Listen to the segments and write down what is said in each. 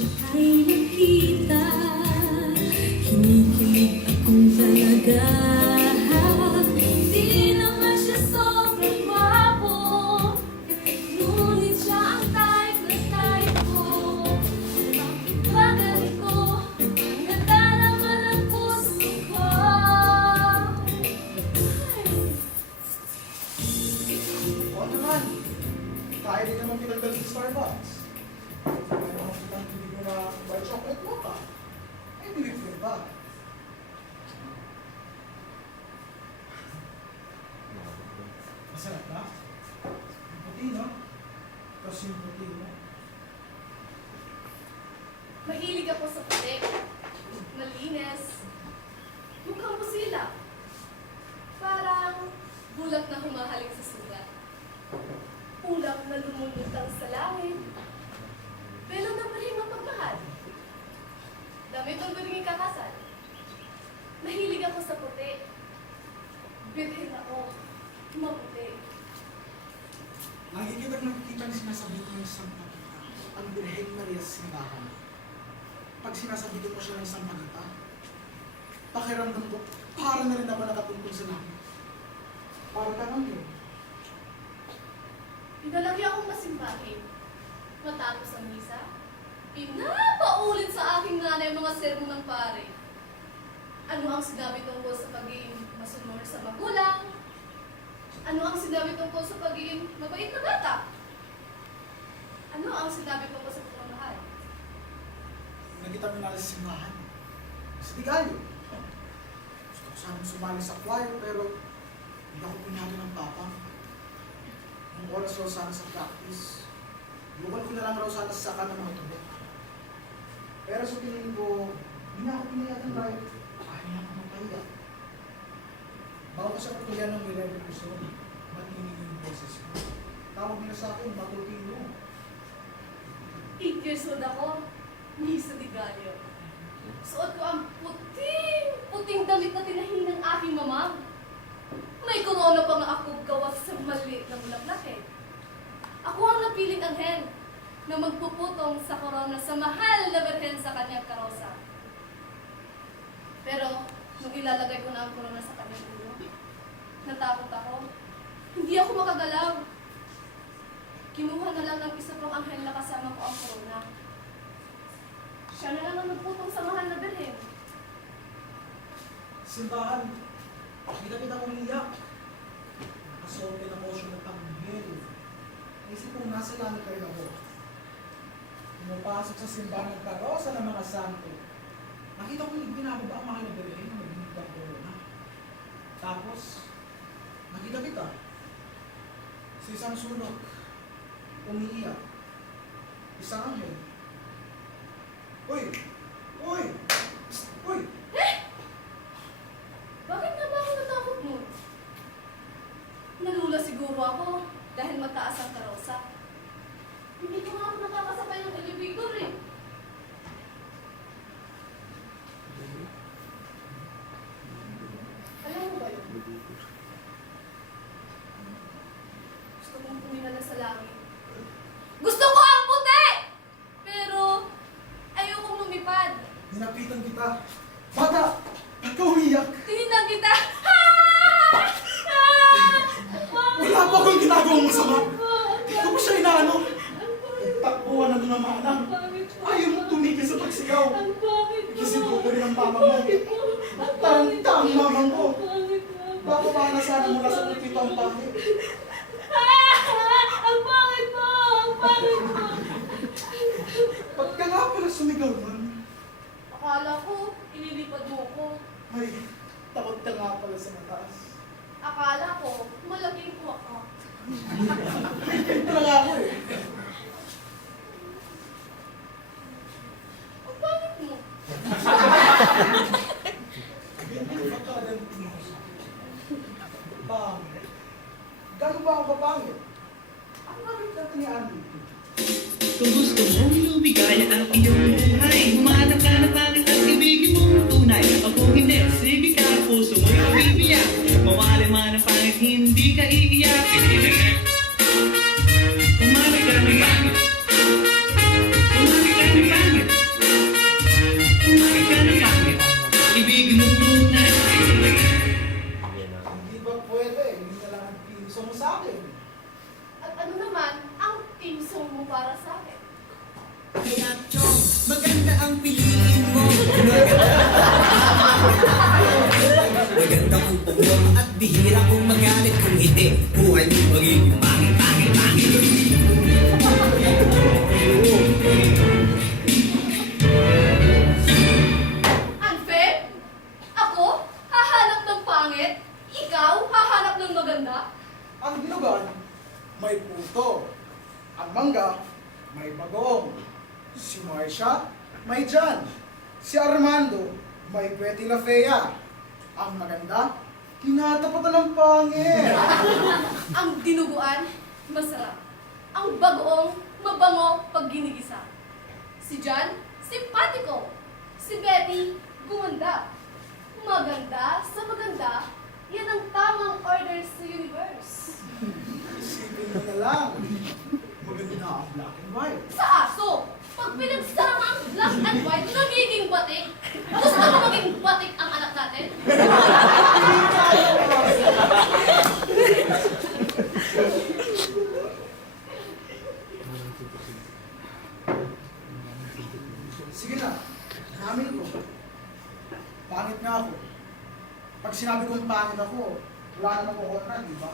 siya ay nakita, kinikilig akong talaga. Di naman siya sobrang gwapo, ngunit siya ang type na type ko. Bakit ba ganito? Ang ganda naman ang puso ko. Oo naman. Kaya din naman pinagdal sa Starbucks. Kaya naman hindi mo na white chocolate mocha. Ay, hindi ko ba? Masarap ba? Yung puti, no? Tapos yung puti, no? Mahilig ako sa puti. Malinis. Mukhang pusila. Parang bulat na humahalik sa sugat. Ulap na lumulutang sa langit. Pero na pa rin mapagmahal. Dami itong guling kakasal. Mahilig ako sa puti. Birhen ako. Maputi. Lagi kitang nakikita na sinasabi ko ng isang pagkita. Ang Birhen Maria sa simbahan. Pag sinasabi ko siya ng isang pagkita, pakiramdam ko, para na rin ako nakatungkol sa langit. Para ka lang yun. Pinalaki akong masimbahin. Matapos ang misa, pinapaulit sa aking nanay ang mga sermon ng pare. Ano ang sinabi tungkol sa pagiging masunod sa magulang? Ano ang sinabi tungkol sa pagiging mabait na bata? Ano ang sinabi tungkol sa pagmamahal? Nakita mo nalang sa simbahan. Sa Tigayo. Gusto ko sanang sumali sa choir pero hindi ako pinado ng papa. Ang oras raw sana sa practice. Lukan ko na lang raw sana sa saka ng mga tubo. Pero sa tingin ko, hindi na ako pinayagan right. Kaya niya ako mapahiya. Bago ko sa patuloyan ng Mirabel Quezon, matinig yung boses ko. Tawag nila sa akin, matutino. 8 years old ako, Misa de Gallo. Suot ko ang puting damit na tinahin ng aking mama. May corona pa nga ako gawas sa maliit na bulaklak. Ako ang napiling anghel na magpuputong sa korona sa mahal na berhen sa kanyang karosa. Pero, nung ilalagay ko na ang korona sa kanyang ulo, natakot ako. Hindi ako makagalaw. Kinuha na lang ng isa pang anghel na kasama ko ang korona. Siya na lang ang nagputong sa mahal na berhen. Simbahan, kita umiyak. Nakasuot din ako siya ng panghel. Isip kong nasa langit kayo ako. Pumapasok sa simbahan ng karosa ng mga santo. Nakita ko yung binababa ang mahal na berhen na magiging ang corona. Tapos, nakita kita. Sa isang sulok, umiiyak. Isang anghel. Uy! Uy! Uy! Bakit nga ba ako natakot mo? Nalula siguro ako dahil mataas ang karosa. Hindi ko nga ako nakakasakay ng elevator eh. Alam mo ba yun? Gusto kong puminala sa langit. Gusto ko ang puti! Pero ayokong lumipad. Hinapitan kita. Bata! Ba't ka umiyak? Tinignan kita. Wala pa akong ginagawang masama. Ikaw pa siya inaano. Takbuhan na doon ang manang. Ayaw mo tumigil sa pagsigaw. Kasi ko rin ang mama mo. Taranta ang mama mo. Baka na sana mula sa pagkita ang pangit. Ang pangit mo! Ang pangit mo! Ba't ka nga pala sumigaw man? Akala ko, inilipad mo ko. Ay, takot ka nga pala sa mataas. Akala ko, malaking kuha ka. Ito lang ako eh. Ang pangit mo. Hindi ba ka rin pangit? Gano'n ba ako kapangit? Ang pangit natin ni Andy. Kung gusto mong lumigaya ang iyong buhay, humanap ka na bakit ang ibigin mong tunay. Ang kung hindi, sige ka, puso mo'y nabibiyak. Mawali man ang pangit, hindi ka iiyak. Humalik ka ng pangit. Humalik ka ng pangit. na ang piliin mo. Maganda kung pumong at bihira kung magalit. Kung hindi, buhay mo magiging pangit, pangit, pangit. Unfair? Ako? Hahanap ng pangit? Ikaw? Hahanap ng maganda? Ang dinugan, may puto. Ang mangga, may bagong. Si Marcia, may Jan. Si Armando, may Betty La Fea. Ang maganda, tinatapatan ng pangit. Ang dinuguan, masarap. Ang bagoong, mabango pag ginigisa. Si John, simpatiko. Si Betty, gumanda. Maganda sa maganda, yan ang tamang order sa universe. Isipin mo na lang. Maganda ang black and white. Sa aso, pag pinagsama ang black and white, nagiging batik. Gusto mo maging batik ang anak natin? Sige na, namin ko. Pangit nga ako. Pag sinabi kong pangit ako, wala naman ko kontra, di ba?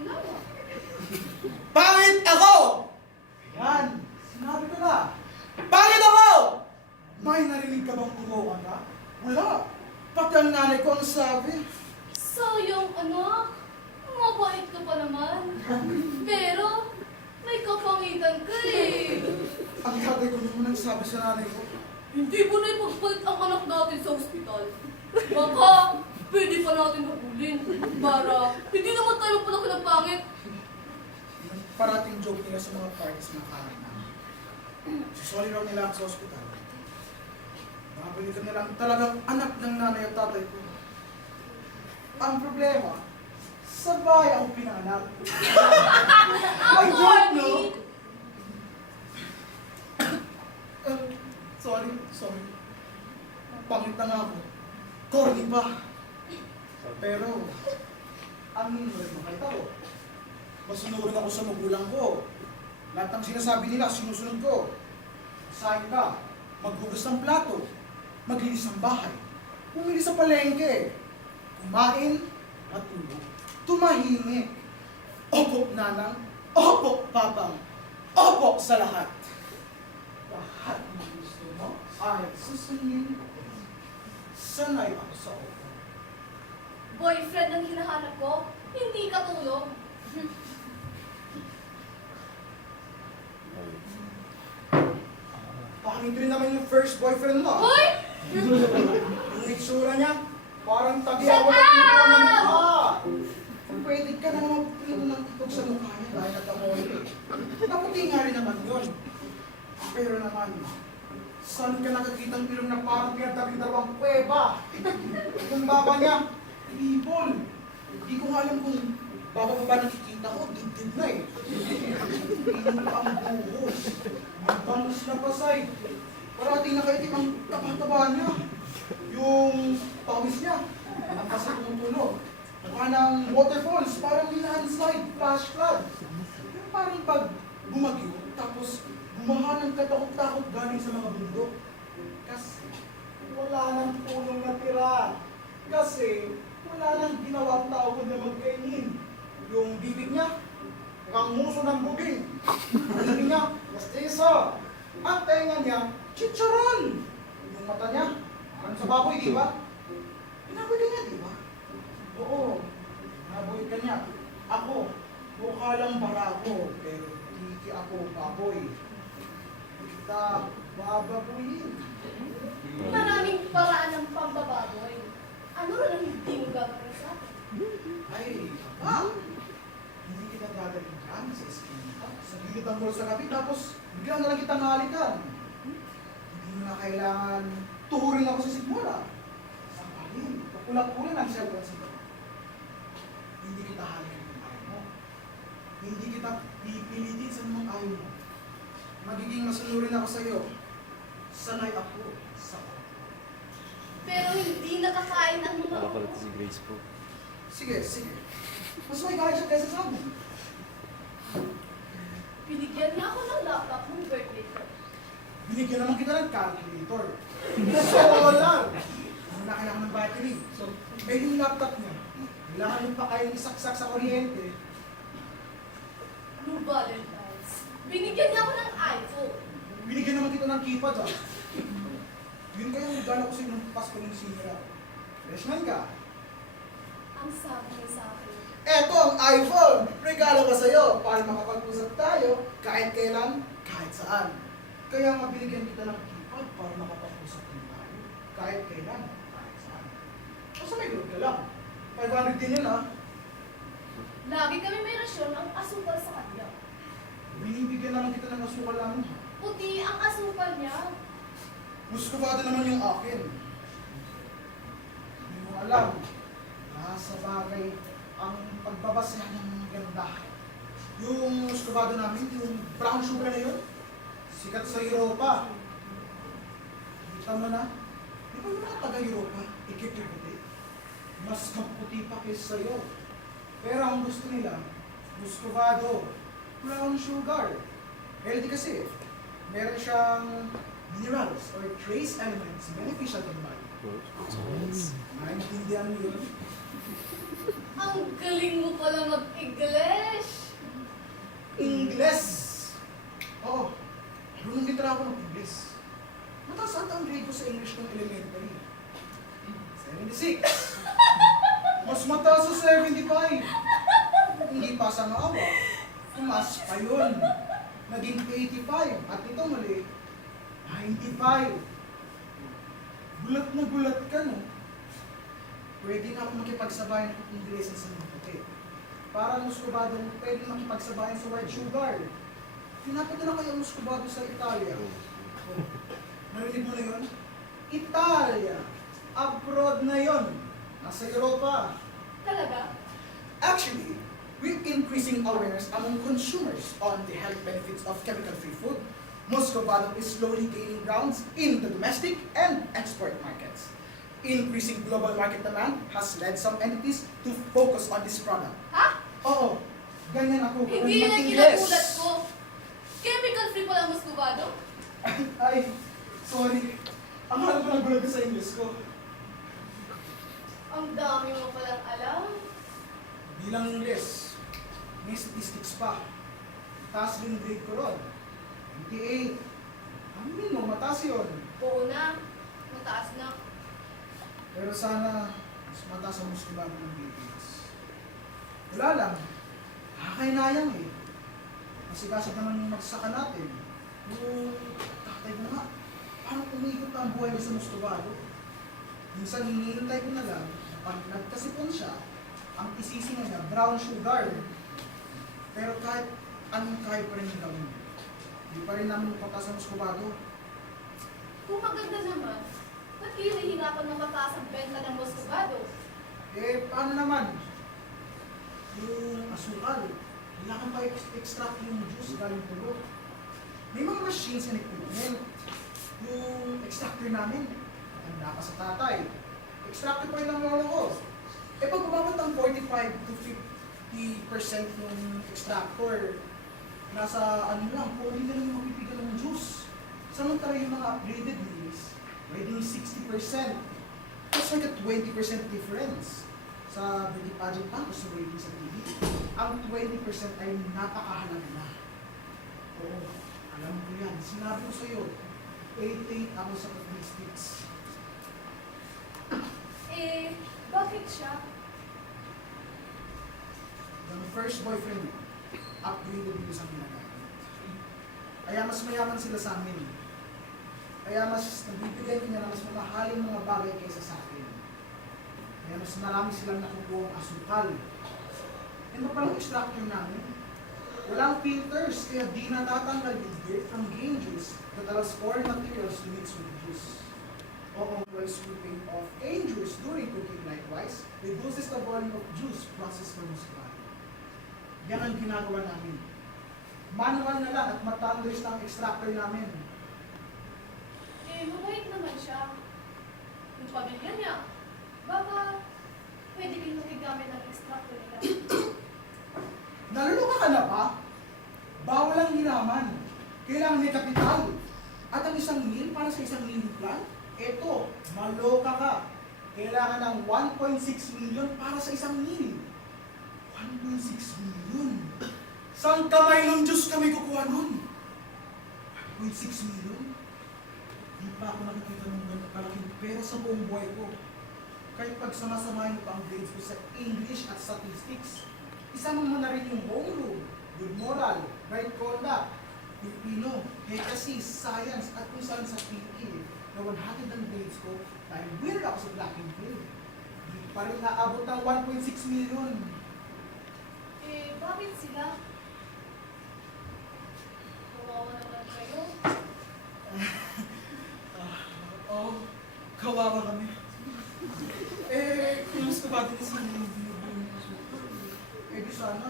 Wala ba? Pangit ako! Yan, sinabi ko na. Pangit ako! May narinig ka bang kumuha ka? Wala. Pati ang nanay ko ang sabi. Sayang anak, mabait ka pa naman. Pero, may kapangitan ka eh. Ang tatay ko naman ang sabi sa nanay ko. Hindi mo na ipagpalit ang anak natin sa ospital. Baka, pwede pa natin habulin. Para, hindi naman tayo palaki ng pangit. Parating joke nila sa mga parties na kanan namin. Susoli raw nila ako sa ospital. Nakabalikan nila ang talagang anak ng nanay at tatay ko. Ang problema, sabay ako pinanganak. Ang I don't corny! know. Sorry. Pangit na nga ako. Corny pa. Pero, ang rin makita ko. Masunurin ako sa magulang ko. Lahat ng sinasabi nila, sinusunod ko. Sahin ka, maghugas ng plato, maglinis ng bahay, bumili sa palengke, kumain, matulog, tumahimik. Opo, nanang, opo, papang, opo sa lahat. Lahat ng gusto mo ay susundin ko. Sanay ako sa opo. Boyfriend ang hinahanap ko, hindi katulong. Pangit rin naman yung first boyfriend mo. Hoy! Yung itsura niya, parang Shut tagyawa ng itsura ng up! mukha. Pwede ka na magpilo ng itok sa mukha niya dahil natamoy eh. Naputi nga rin naman yun. Pero naman, saan ka nakakitang ilong na parang pinagdabing-dalawang kuweba? Yung baba niya, ibol. Hindi ko nga alam kung baba pa ba nakikita ko, dibdib na eh. Ilong pa ang buhos. Ang bangus na pasay. Parating nakaitim ang taba-taba niya. Yung pawis niya, ang pasay tumutulo. Mukha ng waterfalls, parang landslide, flash flood. Yung parang pag bumagyo, tapos bumaha ng katakot-takot galing sa mga bundok. Kasi wala nang punong natira. Kasi wala nang ginawang tao kundi magkainin. Yung bibig niya, ang muso ng buging. Ang bibig niya, mestizo. Ang tenga niya, chicharon. Yung mata niya, parang sa baboy, di ba? Pinaboy ka niya, di ba? Oo, pinaboy ka niya. Ako, mukha lang barako, pero hindi ako baboy. Kita bababuyin. Maraming paraan ng pambababoy. Ano rin ang hindi mo gagawin sa akin? Ay, hindi kita dadalhin dyan sa eskinita. Sa gilid ng mall sa gabi, tapos biglang na lang kita ngalikan. Hindi mo na kailangan tuhurin ako sa sigmura. Sa palin, pupulak-pulin ang cellphone sa gabi. Hindi kita halikan kung ayaw mo. Hindi kita pipilitin sa mga ayaw mo. Magiging masunurin ako sa iyo. Sanay ako sa opo. Pero hindi nakakain ang mga Pala ulo. si Grace po. Sige. Mas may kaya siya kaysa sa amin. Binigyan niya ako ng laptop ng birthday ko. Binigyan naman kita ng calculator. Solar! Ano na kailangan ng battery? Eh yung laptop niya, kailangan yung pa kayang isaksak sa kuryente. Ano Valentine's? Binigyan niya ako ng iPhone. Binigyan naman kita ng keypad ah. Yun kaya yung regalo ko sa'yo nung Pasko ng sinira. Freshman ka. Ang sabi niya sa akin, Eto ang iPhone! Regalo ko sa'yo para makapag-usap tayo kahit kailan, kahit saan. Kaya nga binigyan kita ng keypad para makapag-usap din tayo kahit kailan, kahit saan. Basta may group ka lang. 500 din yun ah. lagi kami may rasyon ang asukal sa kanya. Binibigyan naman kita ng asukal namin ha. Puti ang asukal niya. Muscovado naman yung akin. Hindi mo alam, nasa bagay ang pagbabasehan ng ganda. Yung Muscovado namin, yung brown sugar na yun, sikat sa Europa. Kita mo na, di ba yung mga taga-Europa, ikit-ikuti? Mas maputi pa kaysa sa'yo. Pero ang gusto nila, Muscovado, brown sugar. Healthy kasi, meron siyang minerals or trace elements beneficial to the body. Maintindihan mo yun? Ang galing mo pala mag-English. Ingles! Oo, marunong din talaga ako ng Ingles. Mataas ata ang grade ko sa English ng elementary. 76! Mas mataas sa 75! Hindi pa sa maawa. Tumas pa yun. Naging 85. At ito mali, 95. Gulat na gulat ka, no? Pwede na ako makipagsabayan ng Inglesan sa mga puti. Para Muscovado, pwede makipagsabayan sa white sugar. Pinapadala kayo ang Muscovado sa Italia. Oh, narinig mo na yun? Italia! Abroad na yun! Nasa Europa! Talaga? Actually, with increasing awareness among consumers on the health benefits of chemical-free food, Muscovado is slowly gaining grounds in the domestic and export markets. Increasing global market demand has led some entities to focus on this product. Ha? Oo, ganyan ako. Hindi yan ang kinagulat ko. Chemical-free pala ang Muscovado? Ay, sorry. Ang mahal ko nagulat ko sa English ko. Ang dami mo palang alam. Bilang English, may statistics pa. Taas din grade ko ron. 98. Amin mo, mataas yun. Oo na. Mataas na. Pero sana, mas mataas ang Muscovado ng Philippines. Wala lang. Nakakainayang eh. Masigasag naman yung magsasaka natin. Yung tatay ko nga, parang umikot na ang buhay niya sa Muscovado. Minsan hinihintay ko na lang, pag nagkasipon siya, ang isisi niya brown sugar. Pero kahit anong kahit pa rin yung gawin, hindi pa rin namin patas sa Muscovado. Kung maganda naman, ba't hinihirapan ng mataas ang benta ng Muscovado? Eh, paano naman? Yung asukal, kailangan pa extract yung juice galing tulo. May mga machines and equipment. Yung extractor namin, handa pa sa tatay. Extractor pa rin ang lolo ko. Eh pag umabot ang 45 to 50% yung extractor, nasa ano lang, kung hindi na lang mapipigan ng juice. Samantala yung mga upgraded meals, pwedeng 60%. That's like a 20% difference sa beauty pageant pa o sa rating sa TV. Ang 20% ay napakahalaga na. Oo, alam ko yan. Sinabi ko sa'yo, 88 ako sa statistics. Eh, bakit siya? Yung first boyfriend mo, upgraded dito sa ginagawa. Kaya mas mayaman sila sa amin. Kaya mas nagbibigay ko niya na mas mamahaling mga bagay kaysa sa akin. Kaya mas marami silang nakukuha ang asukal. Yan pa palang extractor namin. Walang filters, kaya di natatanggal yung dirt from cane juice that allows foreign materials to mix with the juice. Oo, while scooping of cane juice during cooking likewise, reduces the volume of juice processed from Muscovado. Yan ang ginagawa namin. Manual na lang at matanders na ang extractor namin. Eh, mabait naman siya. Yung pamilya niya, baka pwede kayong makigamit ng extractor nila. Naluluka ka na ba? Bawal ang hiraman. Kailangan may kapital. At ang ng 1,000,000 para sa isang mini plan? Eto, maloka ka. Kailangan ng 1.6 million para sa isang mil. 1.6 million? Saan kamay ng Diyos kami kukuha nun? 1.6 million? Di pa ako nakikita ng ganun kalaking pera sa buong buhay ko. Kahit pag samasamahin mo pa ang grades ko sa English at Statistics, isama mo na rin yung homeroom, good moral, right conduct, Filipino, HSC, Science, at kung saan sa PE na 100 ang grades ko dahil winner ako sa Black and Blue. Di pa rin naabot ng 1.6 million. Eh, bakit sila? Kawawa naman kayo. Oh, kawawa kami. Kumusta ba din sa mga binubuhin ko sa di sana,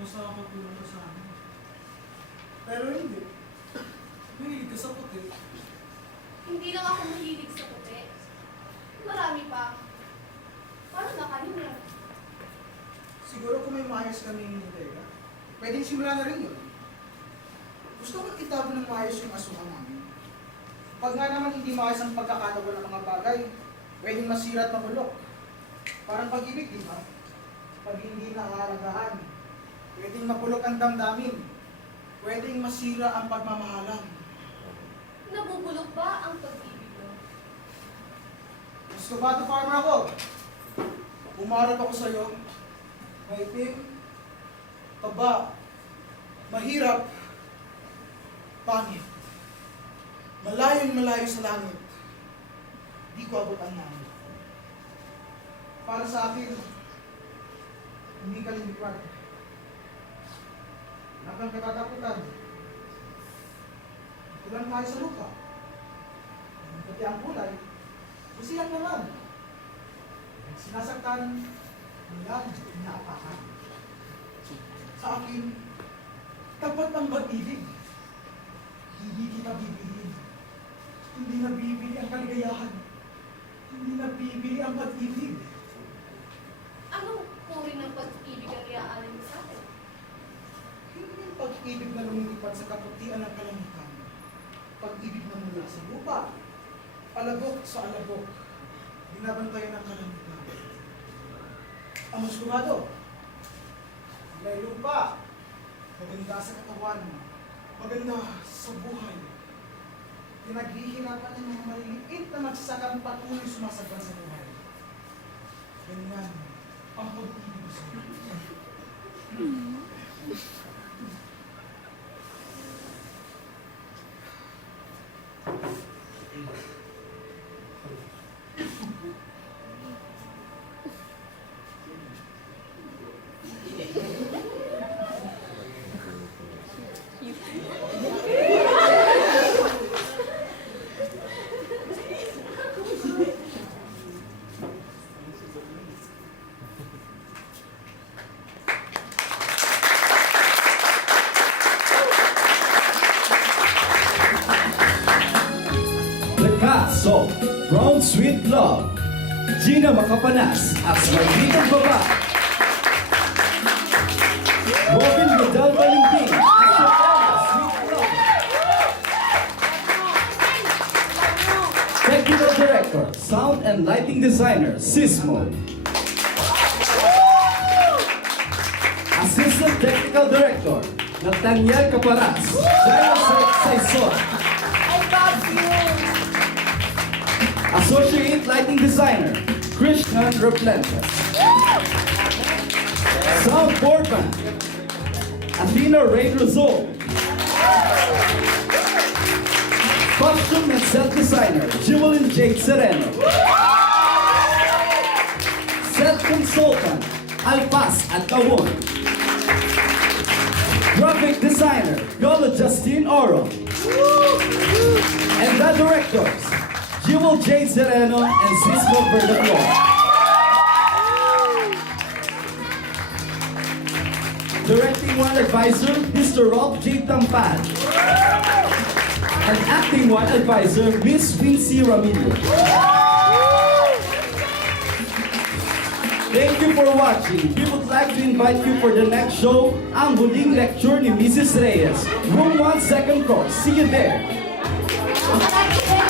masakapagulong ka sa amin. Pero hindi. Mahilig ka sa puti. Hindi lang ako mahilig sa puti. Marami pa. Paano na kanina? Siguro kung may maayos kami yung teka, pwedeng simula na rin yun. Gusto ko itabo ng maayos yung asuhan namin. Pag nga naman hindi maayos ang pagkakatawa ng mga bagay, pwedeng masira at mabulok. Parang pag-ibig, di ba? Pag hindi nakahalagahan, pwedeng mapulok ang damdamin. Pwedeng masira ang pagmamahalan. Nabubulok ba ang pag-ibig mo? Gusto ba ito, farmer ako? Umarap ako sa'yo. Maitim, taba, mahirap, pangit. Malayong malayo sa langit. Di ko abot ang langit. Para sa akin, hindi ka lumipad. Nakang katatakutan. Tulang tayo sa lupa. Pati ang kulay, usiyak naman. Sinasaktan, yan, inaapakan. Sa akin, tapat ang pag-ibig. Hindi kita bibili. Hindi nabibili ang kaligayahan. Hindi nabibili ang pag-ibig. Anong uri ng pag-ibig ang iaalin mo sa akin? Hindi yung pag-ibig na lumilipad sa kaputian ng kalangitan. Pag-ibig na mula sa lupa. Alabok sa alabok. Binabantayan ng kalangitan. Ang muskulado. May lupa. Maganda sa katawan. Maganda sa buhay. Pinaghihirapan ng mga maliliit na magsasakang patuloy sumasagpan sa buhay. Ganyan ang pag-ibig sa iyo. The Cast of Brown Sweet Love, Gina Macapanas as Marlitang Baba, Robin Vidal Valentin as Joanna Sweet Love, Technical Director, Sound and Lighting Designer, Sismo, Assistant Technical Director, Nathaniel Caparas, Dinosaur Saison, Associate Lighting Designer, Krishnan Replentas. Soundboard Man, Athena Ray Rizal. Costume and Set Designer, Jewelin Jade Sereno. Set Consultant, Alpas at Kawon. Graphic Designer, Yolo Justine Oro. And the Directors, Jewel J. Sereno and Cisco Verdacor. Directing One Advisor, Mr. Rob J. Tampad. And Acting One Advisor, Miss Vinci Ramillo. Thank you for watching. We would like to invite you for the next show, ang huling lecture ni Mrs. Reyes. Room 1, second floor. See you there. Ang laki